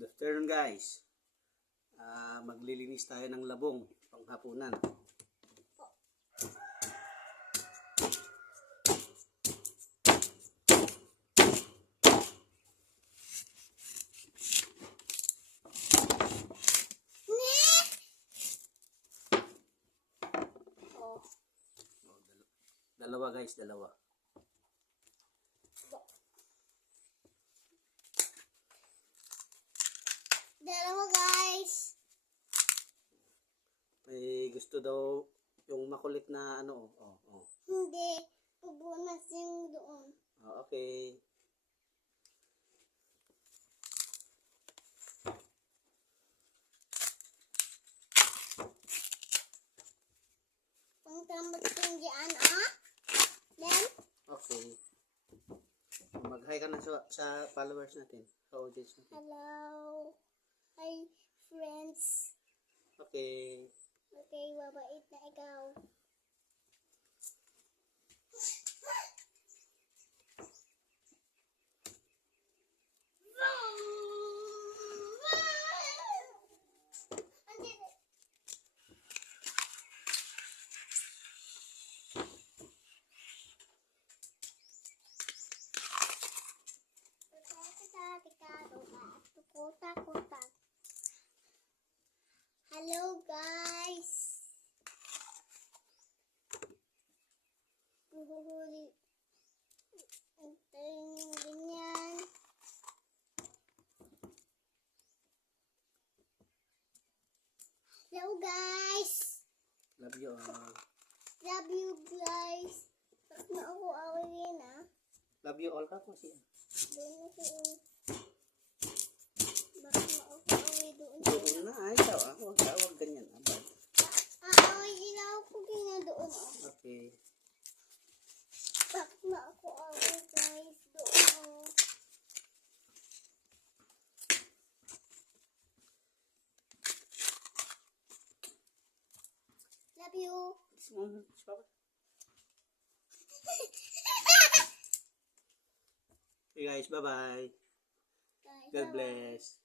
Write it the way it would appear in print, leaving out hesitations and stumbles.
Good afternoon guys. Maglilinis tayo ng labong panghapunan. Dalawa guys, dalawa. Dalawa guys. May gusto daw yung makulit na ano. Hindi. Pupunas yung doon. Okay. Pangtambot yung diyan Then? Okay. Mag-hi ka na sa followers natin. Sa audience natin. Hello. Hi friends. Okay. Okay, mabait na ikaw. Hello guys. Huhuli. Antayin yung ganyan. Hello guys. Love you all. Love you guys. Bakit na ako awin Love you all ka po siya. Doon na siya. Bakit na ako awin doon? Doon na ay daw. Huwag ganyan. Abad. Aaway ilaw ko ganyan doon. Okay. Bakit na ako awin guys doon. Love you. Hey guys, bye-bye. Guys, God bye-bye. bless.